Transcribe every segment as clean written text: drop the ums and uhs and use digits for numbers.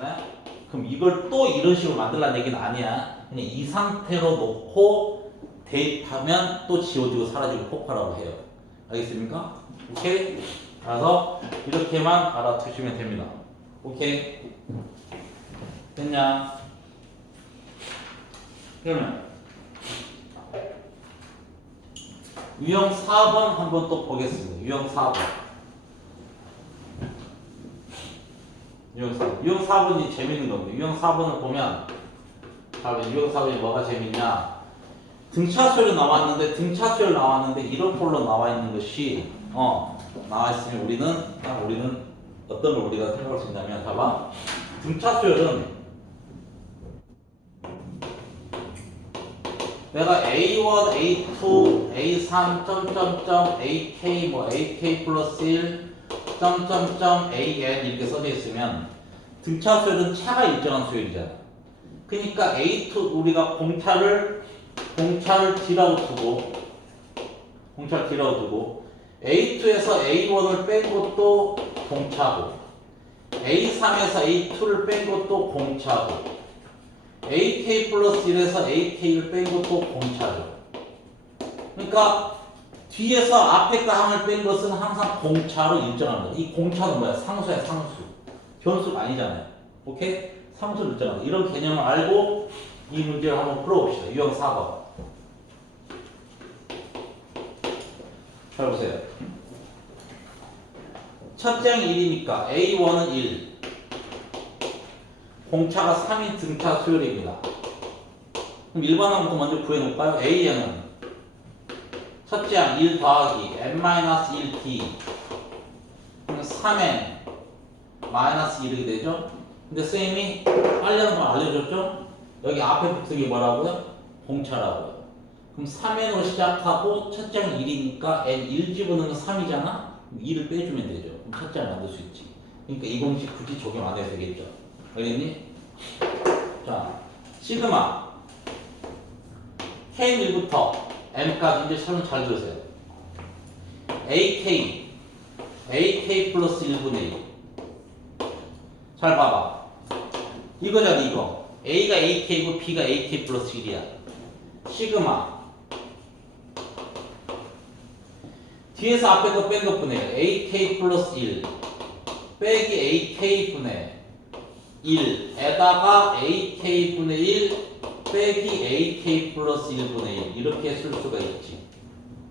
알아요? 그럼 이걸 또 이런 식으로 만들라는 얘기는 아니야. 그냥 이 상태로 놓고 대입하면 또 지워지고 사라지고 폭발하고 해요. 알겠습니까? 오케이? 그래서 이렇게만 알아두시면 됩니다. 오케이? 됐냐? 그러면 유형 4번 한번 또 보겠습니다. 유형 4번. 유형 4번이 재밌는 겁니다. 유형 4번을 보면 유형 4번이 뭐가 재밌냐? 등차수열 나왔는데 이런 폴로 나와 있는 것이 나와 있으면 우리는 어떤 걸 우리가 생각할 수 있냐면 봐봐. 등차수열은 내가 A1, A2, A3, AK, AK 플러스 1, AN 이렇게 써져 있으면 등차 수열은 차가 일정한 수열이잖아. 그러니까 A2 우리가 공차를 D라고 두고 A2에서 A1을 뺀 것도 공차고 A3에서 A2를 뺀 것도 공차고 AK 플러스 1에서 AK를 뺀 것도 공차죠. 그러니까 뒤에서 앞에 거 항을 뺀 것은 항상 공차로 일정합니다. 이 공차는 뭐야? 상수야, 상수. 변수가 아니잖아요. 오케이? 상수를 일정합니다. 이런 개념을 알고 이 문제를 한번 풀어봅시다. 유형 4번. 잘 보세요. 첫 장이 1이니까 A1은 1. 공차가 3인 등차 수열입니다. 그럼 일반항부터 먼저 구해놓을까요? A에는 첫째 항 1 더하기 n-1t 그럼 3n 마이너스 1이 되죠? 근데 쌤이 빨리 하는 걸 알려줬죠? 여기 앞에 붙은 게 뭐라고요? 공차라고요. 그럼 3n으로 시작하고 첫째 항 1이니까 n 1 집어넣으면 3이잖아? 2를 빼주면 되죠. 그럼 첫째 항 만들 수 있지. 그러니까 이 공식 굳이 적용 안 해도 되겠죠? 알겠니? 자, 시그마 K1부터 M까지 이제 차는 잘 들으세요. AK 플러스 1분의 1. 잘 봐봐. 이거잖아, 이거. A가 AK고 B가 AK 플러스 1이야. 시그마 뒤에서 앞에 거 뺀 것 분의 AK 플러스 1 빼기 AK 분의 1에다가 AK분의 1 빼기 AK 플러스 1분의 1 이렇게 쓸 수가 있지.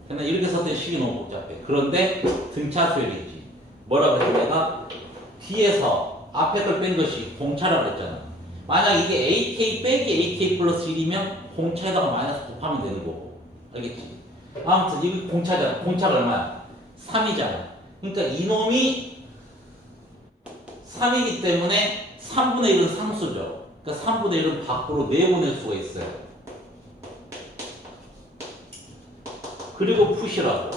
근데 이렇게 썼더니 식이 너무 복잡해. 그런데 등차 수열이지. 뭐라고 했지 내가? 뒤에서 앞에 걸 뺀 것이 공차라고 했잖아. 만약 이게 AK 빼기 AK 플러스 1이면 공차에다가 마이너스 곱하면 되는 거고. 알겠지? 아무튼 이거 공차잖아. 공차가 얼마야? 3이잖아. 그러니까 이놈이 3이기 때문에 3분의 1은 상수죠. 그러니까 3분의 1은 밖으로 내보낼 수가 있어요. 그리고 푸시라고.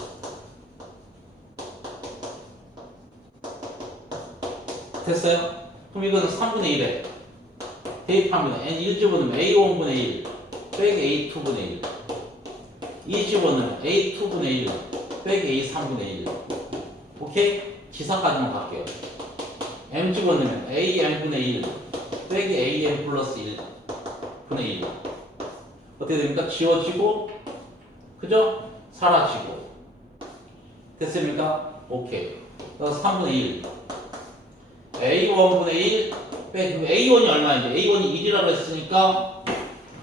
됐어요? 그럼 이거는 3분의 1에 대입하면 n 1 집어넣으면 a1분의 1 빼기 a2분의 1 2 집어넣으면 a2분의 1 빼기 a3분의 1 오케이? 기사까지만 갈게요. m 집어넣으면 am분의 1 빼기 am 플러스 1 분의 1 어떻게 됩니까? 지워지고 그죠? 사라지고 됐습니까? 오케이. 그래서 3분의 1 a1분의 1 빼기 a1이 얼마인지 a1이 1이라고 했으니까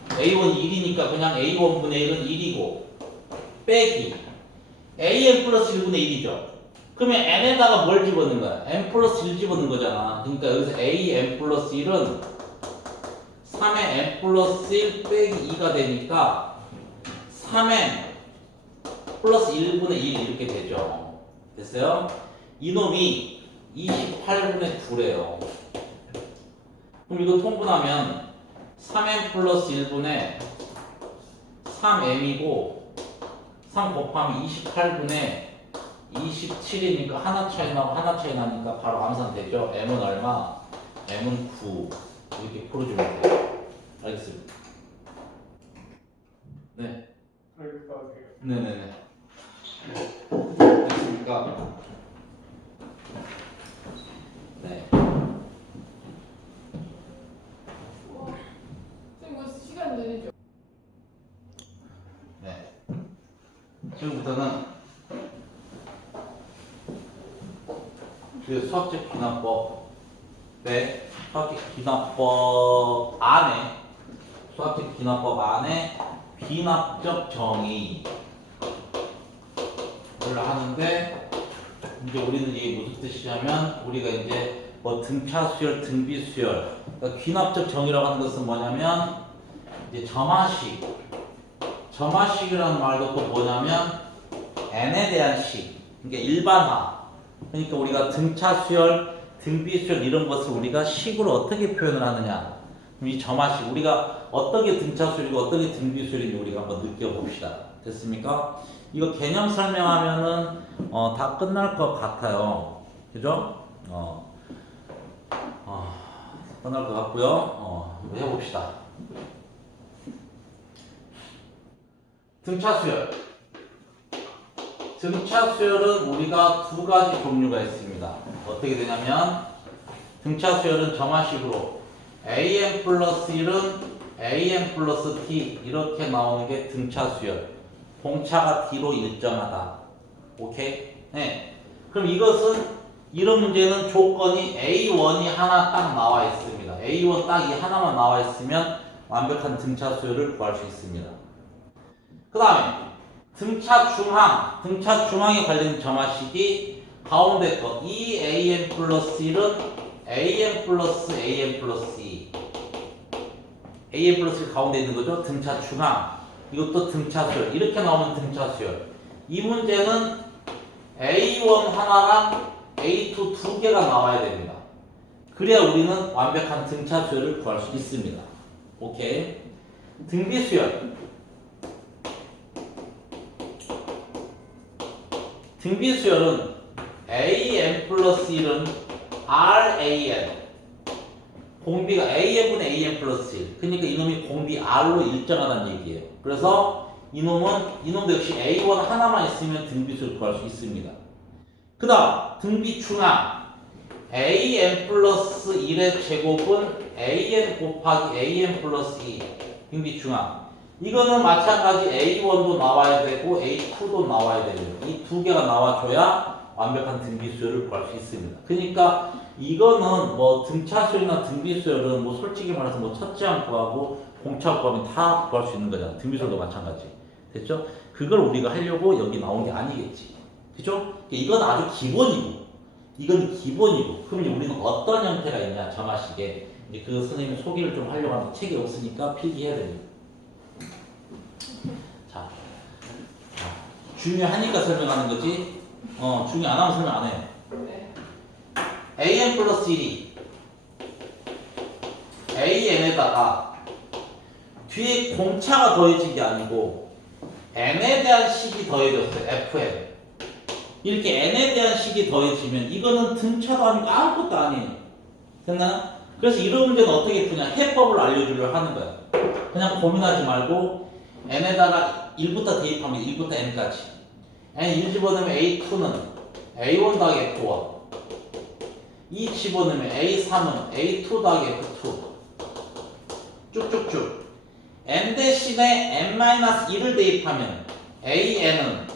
a1이 1이니까 그냥 a1분의 1은 1이고 빼기 am 플러스 1분의 1이죠. 그러면 n에다가 뭘 집어넣는 거야? n 플러스 1 집어넣는 거잖아. 그러니까 여기서 a n 플러스 1은 3의 n 플러스 1 빼기 2가 되니까 3n 플러스 1분의 1 이렇게 되죠. 됐어요? 이놈이 28분의 9래요. 그럼 이거 통분하면 3n 플러스 1분의 3m이고 3 곱하면 28분의 27이니까 하나 차이 나고 하나 차이 나니까 바로 암산되죠. m은 얼마? m은 9 이렇게 풀어주면 돼요. 알겠습니다. 네. 네네네. 됐습니까? 네. 지금부터는 그 수학적 기납법 수학적 기납법 안에 비납적 정의를 하는데 이제 우리는 이게 무슨 뜻이냐면 우리가 이제 뭐 등차 수열, 등비 수열 그러니까 귀납적 정의라고 하는 것은 뭐냐면 이제 점화식이라는 말도 또 뭐냐면 n에 대한 식 그러니까 일반화 그러니까 우리가 등차 수열, 등비 수열 이런 것을 우리가 식으로 어떻게 표현을 하느냐 그럼 이 점화식 우리가 어떻게 등차 수열이고 어떻게 등비 수열인지 우리가 한번 느껴봅시다. 됐습니까? 이거 개념 설명하면은 다 끝날 것 같아요. 그죠? 끝날 것 같고요. 한번 해봅시다. 등차 수열. 등차 수열은 우리가 두 가지 종류가 있습니다. 어떻게 되냐면 등차 수열은 점화식으로 an 플러스 1은 an 플러스 t 이렇게 나오는 게 등차 수열. 공차가 t로 일정하다. 오케이? 네. 그럼 이런 문제는 조건이 A1이 하나 딱 나와 있습니다. A1 딱 이 하나만 나와 있으면 완벽한 등차 수열을 구할 수 있습니다. 그 다음에 등차 중항에 관련된 점화식이 가운데 것 이 an 플러스 1은 an 플러스 2 an 플러스 1 가운데 있는 거죠. 등차 중항 이것도 등차 수열 이렇게 나오면 등차 수열 이 문제는 A1 하나랑 A2 두 개가 나와야 됩니다. 그래야 우리는 완벽한 등차 수열을 구할 수 있습니다. 오케이. 등비 수열 등비 수열은 AN 플러스 1은 RAN 공비가 AN분의 AN 플러스 1 그러니까 이놈이 공비 R로 일정하다는 얘기예요. 그래서 이놈도 역시 A1 하나만 있으면 등비수를 구할 수 있습니다. 그 다음 등비 중항 AN 플러스 1의 제곱은 AN 곱하기 AN 플러스 2 등비 중항 이거는 마찬가지 A1도 나와야 되고 A2도 나와야 됩니다. 이 두 개가 나와줘야 완벽한 등비수열을 구할 수 있습니다. 그러니까 이거는 뭐 등차 수열이나 등비 수열은 뭐 솔직히 말해서 뭐 첫째항 구하고 공차 구하면 다 구할 수 있는 거잖아. 등비 수열도 마찬가지. 됐죠? 그걸 우리가 하려고 여기 나온 게 아니겠지. 그죠? 이건 아주 기본이고 이건 기본이고 그럼 이제 우리는 어떤 형태가 있냐 점화식에 이제 그 선생님 소개를 좀 하려고 하는데 책이 없으니까 필기해야 됩니다. 자, 중요하니까 설명하는 거지 중요 안 하면 설명 안 해요. an 플러스 1이 an에다가 뒤에 공차가 더해진 게 아니고 n에 대한 식이 더해졌어요. fn 이렇게 n에 대한 식이 더해지면 이거는 등차도 아니고 아무것도 아니에요. 됐나요? 그래서 이런 문제는 어떻게 푸냐 해법을 알려주려고 하는 거야. 그냥 고민하지 말고 n에다가 1부터 대입하면 1부터 n까지 n 1 집어넣으면 a2는 a1 더하기 f1 2 집어넣으면 A3은 A2 더하기 F2 쭉쭉쭉 n 대신에 n-1을 대입하면 AN은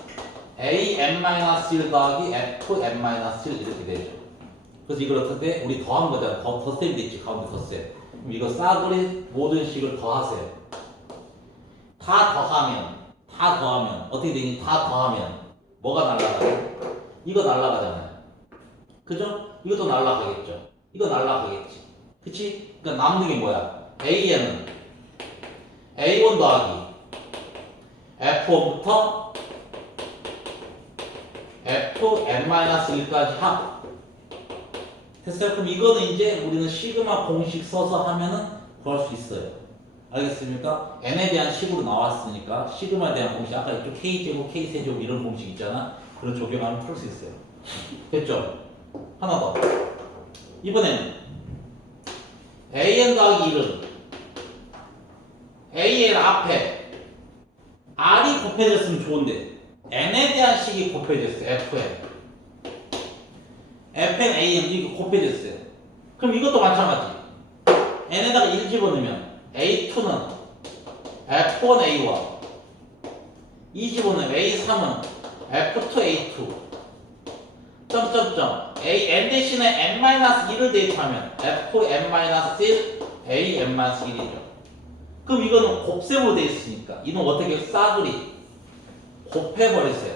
AN-1 더하기 FN-1 이렇게 되죠. 그래서 이걸 어떻게 우리 더한 거잖아. 덧셈이 있지 가운데 덧셈. 그럼 이거 싸그리 모든 식을 더하세요. 다 더하면 어떻게 되니? 다 더하면 뭐가 날라가요? 이거 날라가잖아요. 그죠? 이것도 날라가겠죠. 이거 날라가겠지. 그치? 그러니까 남는 게 뭐야? AN은 A1 더하기 F1부터 Fn-1까지 하고 됐어요? 그럼 이거는 이제 우리는 시그마 공식 써서 하면은 구할 수 있어요. 알겠습니까? n에 대한 식으로 나왔으니까 시그마에 대한 공식 아까 이쪽 k제곱, k세제곱 이런 공식 있잖아. 그런 적용하면 풀 수 있어요. 됐죠? 하나 더. 이번에는 an 더하기 1은 an 앞에 r이 곱해졌으면 좋은데 n에 대한 식이 곱해졌어요. fn an 이거 곱해졌어요. 그럼 이것도 마찬가지. n에다가 1 집어넣으면 a2는 f1 a1 이 집어넣으면 A3은 F2A2 점점점 n 대신에 n-1을 대입하면 Fn-1 An-1이죠. 그럼 이거는 곱셈으로 되어 있으니까 이놈 어떻게 싸그리 곱해버리세요.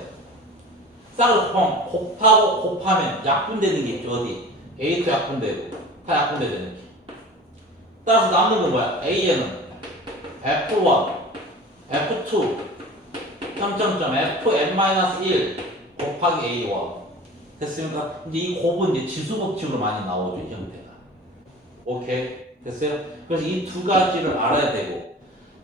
싸그리 곱하고 곱하면 약분되는 게 있죠. 어디? A도 약분되고 다 약분되는 게. 따라서 남는 건 뭐야? A는 F1, F2 점점점 Fn-1 곱하기 A1 됐습니까? 이제 이 곱은 이제 지수법칙으로 많이 나오죠, 이 형태가. 오케이. 됐어요? 그래서 이 두 가지를 알아야 되고,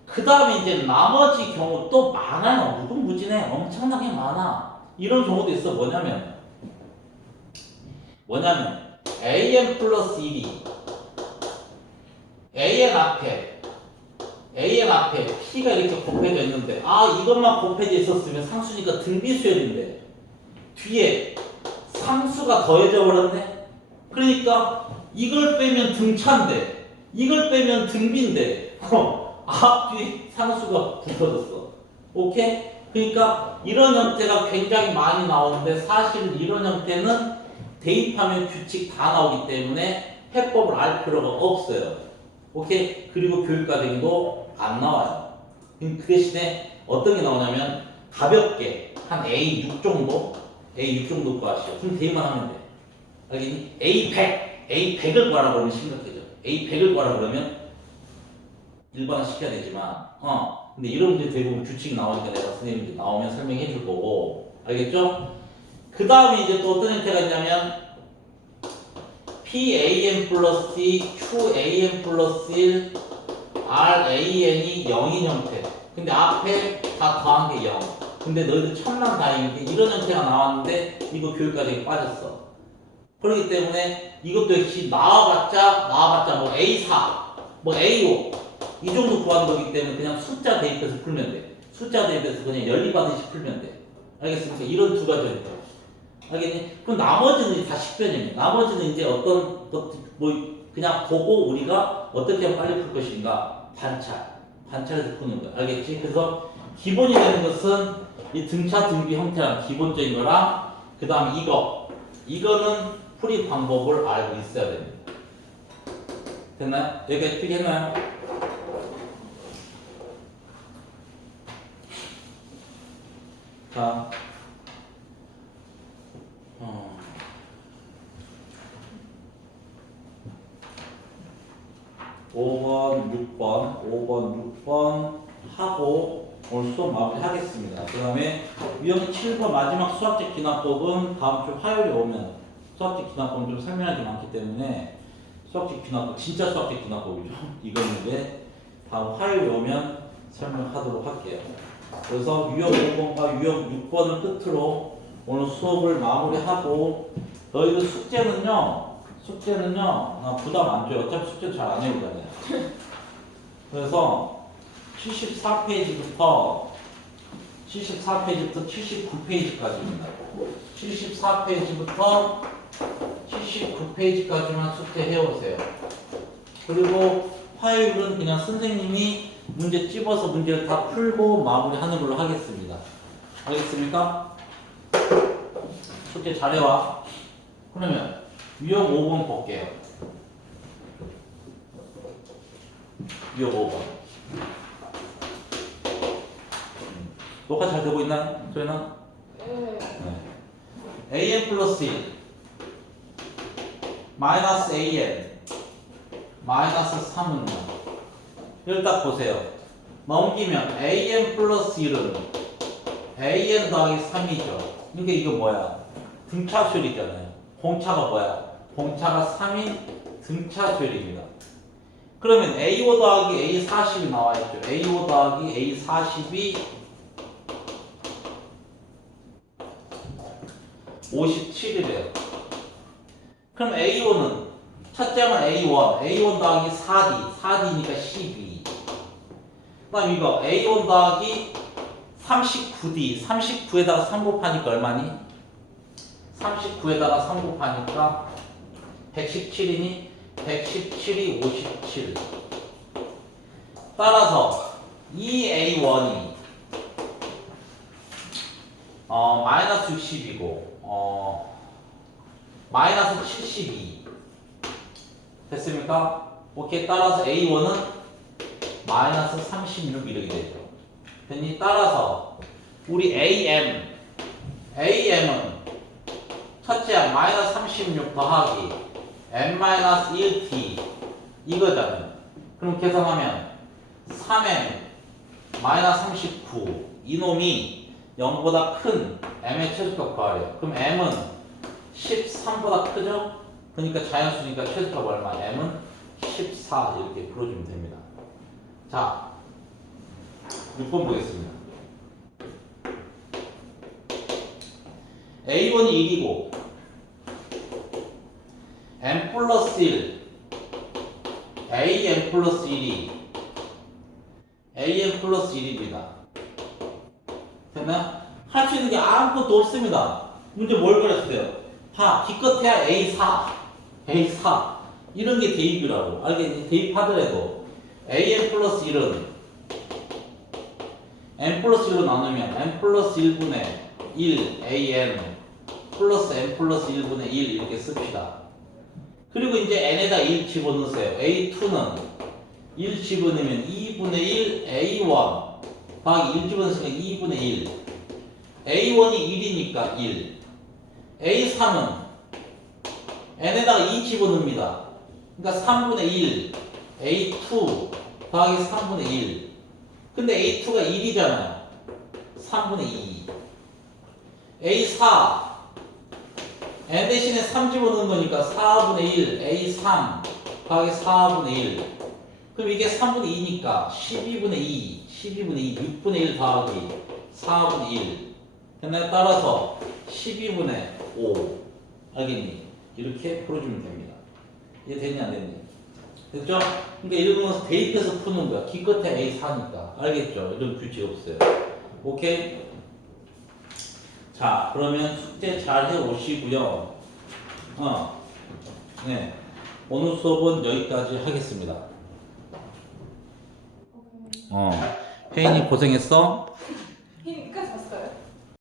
그 다음에 이제 나머지 경우 또 많아요. 무궁무진해. 엄청나게 많아. 이런 경우도 있어. 뭐냐면, an 플러스 1이 an 앞에 p가 이렇게 곱해져 있는데, 아, 이것만 곱해져 있었으면 상수니까 등비수열인데, 뒤에 상수가 더해져 버렸네? 그러니까 이걸 빼면 등차인데 이걸 빼면 등비인데 앞뒤 상수가 붙어졌어. 오케이? 그러니까 이런 형태가 굉장히 많이 나오는데 사실은 이런 형태는 대입하면 규칙 다 나오기 때문에 해법을 알 필요가 없어요. 오케이? 그리고 교육과정도 안 나와요. 그 대신에 어떤 게 나오냐면 가볍게 한 A6 정도 A6 정도 구하시오. 그럼 대입만 하면 돼. 알겠니? A100을 구하라 그러면 심각해져. A100을 구하라 그러면 일반화 시켜야 되지만, 근데 이런 문제 대부분 규칙이 나오니까 내가 선생님들 나오면 설명해 줄 거고, 알겠죠? 그 다음에 이제 또 어떤 형태가 있냐면, PAN 플러스 D, QAN 플러스 1, RAN이 0인 형태. 근데 앞에 다 더한 게 0. 근데 너희들 천만다행인 게 이런 형태가 나왔는데 이거 교육과정에 빠졌어. 그렇기 때문에 이것도 역시 나와봤자 뭐 A4, 뭐 A5 이 정도 구하는 거기 때문에 그냥 숫자 대입해서 풀면 돼. 숫자 대입해서 그냥 연립하듯이 풀면 돼. 알겠습니까? 이런 두 가지 형태. 알겠니? 그럼 나머지는 다 식변입니다. 나머지는 이제 어떤 뭐 그냥 보고 우리가 어떻게 하면 빨리 풀 것인가 관찰해서 푸는 거야. 알겠지? 그래서 기본이 되는 것은 이 등차 등비 형태랑 기본적인 거랑 그 다음 이거는 풀이 방법을 알고 있어야 됩니다. 됐나요? 여기까지 풀이했나요? 자 5번, 6번 하고 오늘 수업 마무리 하겠습니다. 그 다음에 유형 7번 마지막 수학적 기납법은 다음 주 화요일에 오면 수학적 기납법은 좀 설명할 게 많기 때문에 수학적 기납법, 진짜 수학적 기납법이죠. 이거는 이제 다음 화요일에 오면 설명하도록 할게요. 그래서 유형 5번과 유형 6번을 끝으로 오늘 수업을 마무리하고 너희들 숙제는요 나 부담 안 줘요. 어차피 숙제 잘 안 해오잖아요. 그래서 74페이지부터 79페이지까지입니다. 74페이지부터 79페이지까지만 숙제해오세요. 그리고 화요일은 그냥 선생님이 문제 찝어서 문제를 다 풀고 마무리하는 걸로 하겠습니다. 알겠습니까? 숙제 잘해와. 그러면 유형 5번 볼게요. 유형 5번. 녹화 잘 되고 있나요? 저희는? 네. AN 플러스 1 마이너스 AN 마이너스 3은요. 이걸 딱 보세요. 넘기면 AN 플러스 1은 AN 더하기 3이죠. 그러니까 이거 뭐야? 등차수열이잖아요. 공차가 뭐야? 공차가 3인 등차수열입니다. 그러면 A5 더하기 A40이 나와있죠. A5 더하기 A40이 57이래요. 그럼 A5는 첫째는 A1 더하기 4D, 12. 그 다음 이거 A1 더하기 39D, 39에다가 3 곱하니까 얼마니? 39에다가 3 곱하니까 117이니 117이 57. 따라서 이 A1이 마이너스 60이고 마이너스 72 됐습니까? 오케이. 따라서 A1은 마이너스 36 이렇게 되죠. 됐니? 따라서 우리 AM은 첫째야 마이너스 36 더하기 n-1t 이거잖아요. 그럼 계산하면 3m 마이너스 39 이놈이 0보다 큰 m의 최소값 구하래요. 그럼 m은 13보다 크죠? 그러니까 자연수니까 최소값 얼마? m은 14 이렇게 풀어주면 됩니다. 자, 6번 보겠습니다. A1이 1이고 m 플러스 1 am 플러스 1이 am 플러스 1입니다. 됐나? 할 수 있는 게 아무것도 없습니다. 문제 뭘 그렸어요? 봐, 기껏해야 A4 이런 게 대입이라고. 알겠니? 대입하더라도 am 플러스 1은 m 플러스 1로 나누면 m 플러스 1분의 1 am 플러스 m 플러스 1분의 1 이렇게 씁시다. 그리고 이제 n에다 1 집어넣으세요. A2는 1 집어넣으면 2분의 1 A1 더하기 1 집어넣으니까 2분의 1 A1이 1이니까 1 A3은 n에다가 2 집어넣습니다. 그러니까 3분의 1 A2 더하기 3분의 1 근데 A2가 1이잖아요. 3분의 2 A4 n 대신에 3 집어넣은 거니까 4분의 1 A3 더하기 4분의 1 그럼 이게 3분의 2니까 12분의 2 6분의 1 더하기 4분의 1 그다음에 따라서 12분의 5 알겠니? 이렇게 풀어주면 됩니다. 이해 됐냐 안 됐니? 됐죠? 그러니까 이런 거 대입해서 푸는 거야. 기껏해 A4니까 알겠죠? 이런 규칙 없어요. 오케이? 자, 그러면 숙제 잘 해오시고요. 네. 오늘 수업은 여기까지 하겠습니다. 혜인이 고생했어.